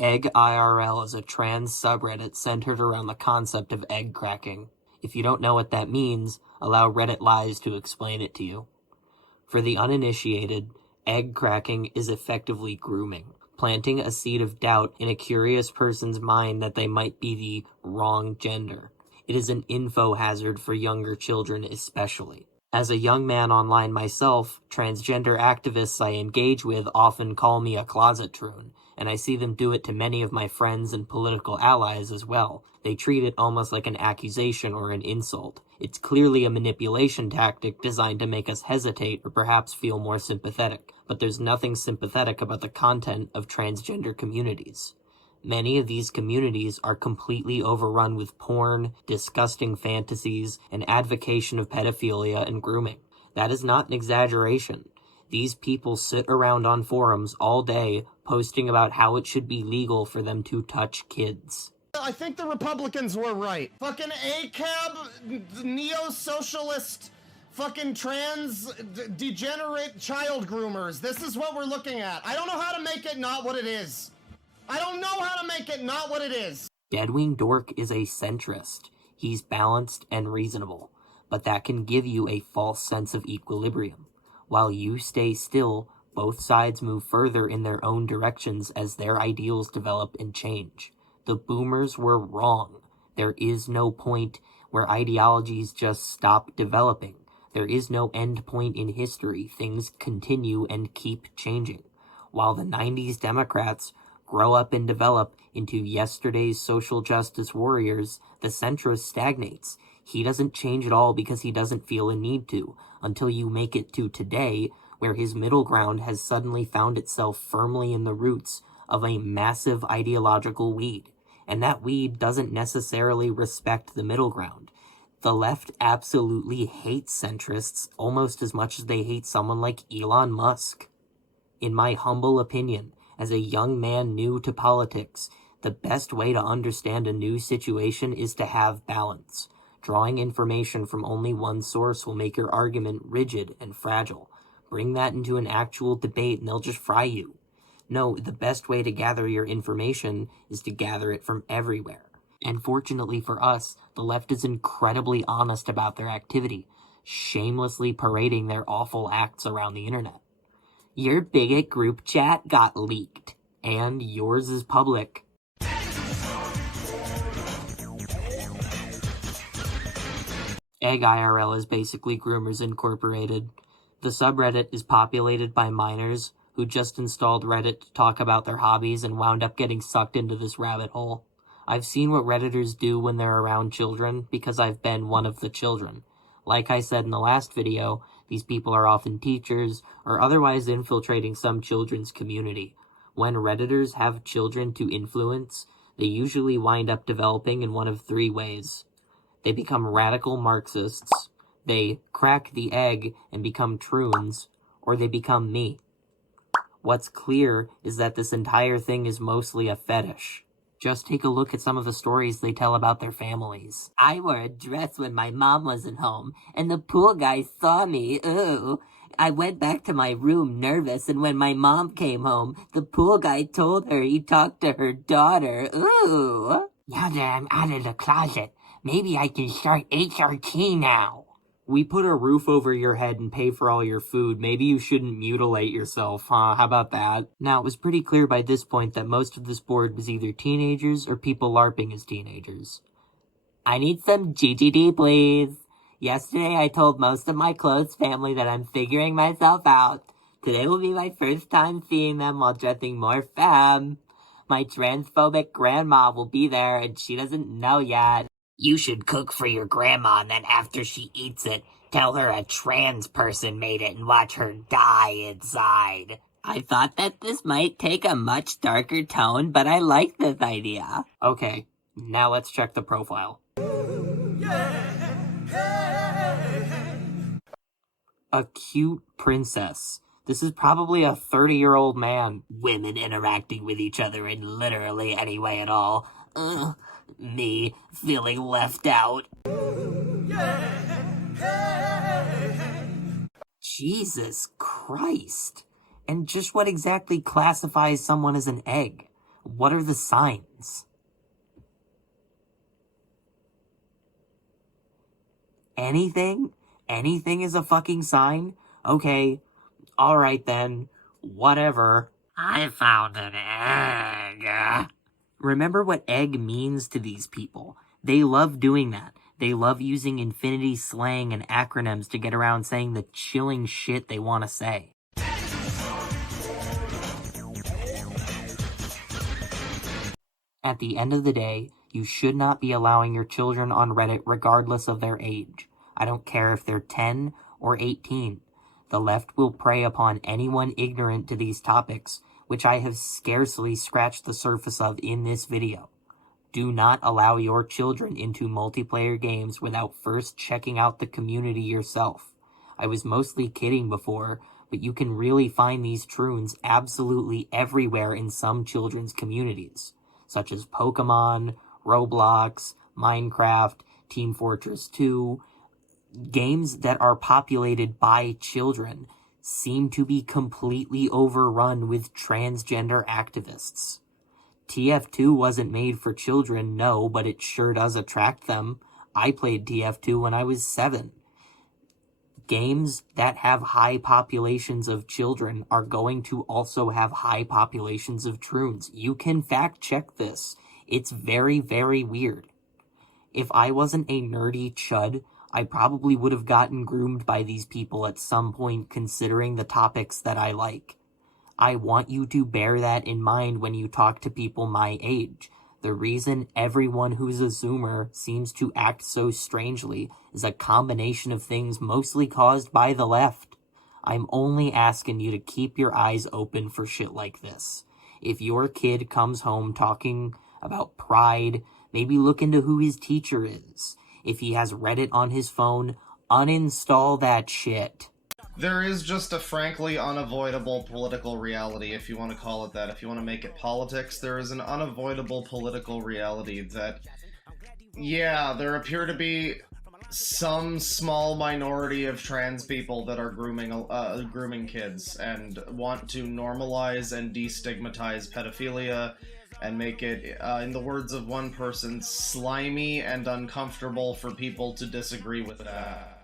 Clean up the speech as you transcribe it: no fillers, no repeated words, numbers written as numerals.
Egg IRL is a trans subreddit centered around the concept of egg cracking. If you don't know what that means, allow Reddit Lies to explain it to you. For the uninitiated, egg cracking is effectively grooming, planting a seed of doubt in a curious person's mind that they might be the wrong gender. It is an info hazard for younger children especially. As a young man online myself, transgender activists I engage with often call me a closet troon, and I see them do it to many of my friends and political allies as well. They treat it almost like an accusation or an insult. It's clearly a manipulation tactic designed to make us hesitate or perhaps feel more sympathetic, but there's nothing sympathetic about the content of transgender communities. Many of these communities are completely overrun with porn, disgusting fantasies, and advocation of pedophilia and grooming. That is not an exaggeration. These people sit around on forums all day posting about how it should be legal for them to touch kids. I think the Republicans were right. Fucking ACAB, neo-socialist, fucking trans, degenerate child groomers. This is what we're looking at. I don't know how to make it not what it is. I don't know how to make it not what it is. Deadwing Dork is a centrist. He's balanced and reasonable, but that can give you a false sense of equilibrium. While you stay still, both sides move further in their own directions as their ideals develop and change. The boomers were wrong. There is no point where ideologies just stop developing. There is no end point in history. Things continue and keep changing. While the 90s Democrats grow up and develop into yesterday's social justice warriors, the centrist stagnates. He doesn't change at all because he doesn't feel a need to, until you make it to today, where his middle ground has suddenly found itself firmly in the roots of a massive ideological weed. And that weed doesn't necessarily respect the middle ground. The left absolutely hates centrists almost as much as they hate someone like Elon Musk. In my humble opinion, as a young man new to politics, the best way to understand a new situation is to have balance. Drawing information from only one source will make your argument rigid and fragile. Bring that into an actual debate and they'll just fry you. No, the best way to gather your information is to gather it from everywhere. And fortunately for us, the left is incredibly honest about their activity, shamelessly parading their awful acts around the internet. Your bigot group chat got leaked, and yours is public. Egg IRL is basically Groomers Incorporated. The subreddit is populated by minors who just installed Reddit to talk about their hobbies and wound up getting sucked into this rabbit hole. I've seen what Redditors do when they're around children because I've been one of the children. Like I said in the last video, these people are often teachers or otherwise infiltrating some children's community. When Redditors have children to influence, they usually wind up developing in one of three ways. They become radical Marxists, they crack the egg and become troons, or they become me. What's clear is that this entire thing is mostly a fetish. Just take a look at some of the stories they tell about their families. I wore a dress when my mom wasn't home, and the pool guy saw me, ooh. I went back to my room nervous, and when my mom came home, the pool guy told her he talked to her daughter, ooh. Now that I'm out of the closet, maybe I can start HRT now. We put a roof over your head and pay for all your food. Maybe you shouldn't mutilate yourself, huh? How about that? Now, it was pretty clear by this point that most of this board was either teenagers or people LARPing as teenagers. I need some GGD, please. Yesterday, I told most of my close family that I'm figuring myself out. Today will be my first time seeing them while dressing more femme. My transphobic grandma will be there and she doesn't know yet. You should cook for your grandma and then after she eats it, tell her a trans person made it and watch her die inside. I thought that this might take a much darker tone, but I like this idea. Okay, now let's check the profile. A cute princess. This is probably a 30-year-old man. Women interacting with each other in literally any way at all. Me feeling left out. Jesus Christ. And just what exactly classifies someone as an egg? What are the signs? Anything? Anything is a fucking sign? Okay, alright then, whatever. I found an egg. Remember what egg means to these people. They love doing that. They love using infinity slang and acronyms to get around saying the chilling shit they want to say. At the end of the day, you should not be allowing your children on Reddit regardless of their age. I don't care if they're 10 or 18. The left will prey upon anyone ignorant to these topics, which I have scarcely scratched the surface of in this video. Do not allow your children into multiplayer games without first checking out the community yourself. I was mostly kidding before, but you can really find these troons absolutely everywhere in some children's communities, such as Pokemon, Roblox, Minecraft, Team Fortress 2. Games that are populated by children seem to be completely overrun with transgender activists. TF2 wasn't made for children, no, but it sure does attract them. I played TF2 when I was 7. Games that have high populations of children are going to also have high populations of troons. You can fact check this. It's very, very weird. If I wasn't a nerdy chud, I probably would have gotten groomed by these people at some point considering the topics that I like. I want you to bear that in mind when you talk to people my age. The reason everyone who's a Zoomer seems to act so strangely is a combination of things mostly caused by the left. I'm only asking you to keep your eyes open for shit like this. If your kid comes home talking about pride, maybe look into who his teacher is. If he has Reddit on his phone, uninstall that shit. There is just a frankly unavoidable political reality, if you want to call it that. If you want to make it politics, there is an unavoidable political reality that, yeah, there appear to be some small minority of trans people that are grooming kids and want to normalize and destigmatize pedophilia and make it, in the words of one person, slimy and uncomfortable for people to disagree with that.